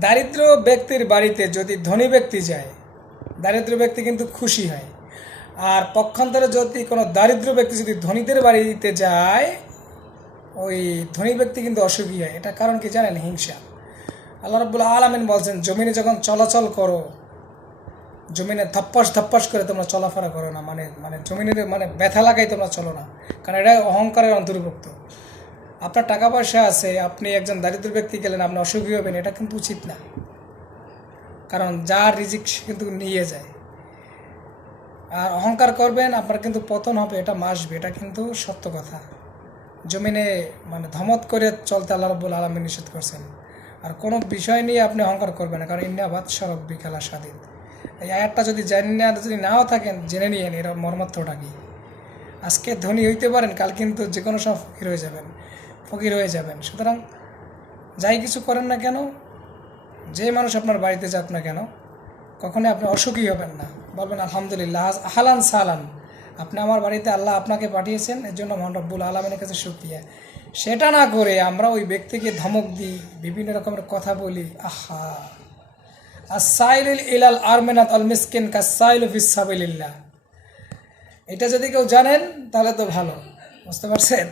দারিদ্র ব্যক্তির বাড়িতে যদি ধনী ব্যক্তি যায়, দারিদ্র ব্যক্তি কিন্তু খুশি হয়। আর পক্ষান্তরে যদি কোনো দারিদ্র ব্যক্তি যদি ধনীদের বাড়িতে যায়, ওই ধনী ব্যক্তি কিন্তু অসুখী হয়। এটা কারণ কি জানেন? হিংসা। আল্লাহ রব্বুল আলমিন বলছেন, জমিনে যখন চলাচল করো, জমিনে ধপ্পাস ধপ্পাস করে তোমরা চলাফেরা করো না। মানে মানে জমিনের মানে ব্যথা লাগাই তোমরা চলো না। কারণ এটা অহংকারের অন্তর্ভুক্ত। আপনার টাকা পয়সা আছে, আপনি একজন দারিদ্র ব্যক্তি গেলেন, আপনি অসুখী হবেন, এটা কিন্তু উচিত না। কারণ যার রিজিক সে কিন্তু নিয়ে যায়। আর অহংকার করবেন, আপনার কিন্তু পতন হবে, এটা মাসবে, এটা কিন্তু সত্য কথা। জমিনে মানে ধমত করে চলতে আল্লাহ রব্বুল আলমী নিষেধ করছেন। আর কোনো বিষয় নিয়ে আপনি অহংকার করবেন না, কারণ ইন্ডিয়াবাদ সরব বিকালা স্বাধীন এই আয়াতটা যদি জানি না যদি নাও থাকেন, জেনে নিয়েন, এর মর্মার্থটা কি? আজকে ধনী হইতে পারেন, কাল কিন্তু যে কোনো ফকির হয়ে যাবেন। ফকির হয়ে যাবেন। সুতরাং যাই কিছু করেন না কেন, যে মানুষ আপনার বাড়িতে যাক না কেন, কখনোই আপনি অসুখী হবেন না। বলবেন, আলহামদুলিল্লাহ হালান সালান। আপনি আমার বাড়িতে আল্লাহ আপনাকে পাঠিয়েছেন এর জন্য মহান রব্বুল আলমের কাছে শুক্রিয়া। সেটা না করে আমরা ওই ব্যক্তিকে ধমক দিই, বিভিন্ন রকমের কথা বলি। আহা! আসাইল ইলাল আরমেনাত আল মিসকিন কাসাইল ফিসাবিল্লাহ এটা যদি কেউ জানেন, তাহলে তো ভালো। বুঝতে পারছেন?